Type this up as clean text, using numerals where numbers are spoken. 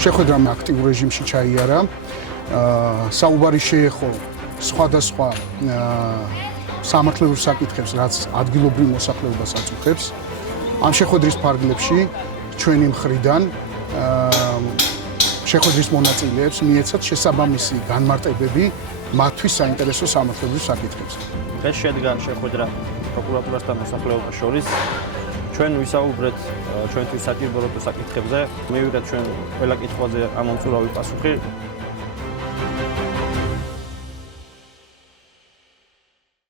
შეხვედრამ აქტიურ რეჟიმში ჩაიარა. საუბარი შეეხო სხვადასხვა სამართლებრივ საკითხებს, რაც ადგილობრივ მოსახლეობას აწუხებს. ამ შეხვედრის ფარგლებში ჩვენი მხრიდან შეხვედრის მონაწილეებს მიეცათ შესაბამისი განმარტებები მათთვის საინტერესო სამართლებრივ საკითხებზე. დღეს შედგა შეხვედრა პროკურატურასთან მოსახლეობას შორის. ჩვენ ვისაუბრეთ ჩვენთვის საჭირო საკითხებზე. მივიღეთ ჩვენ ყველა კითხვაზე ამომწურავი პასუხი.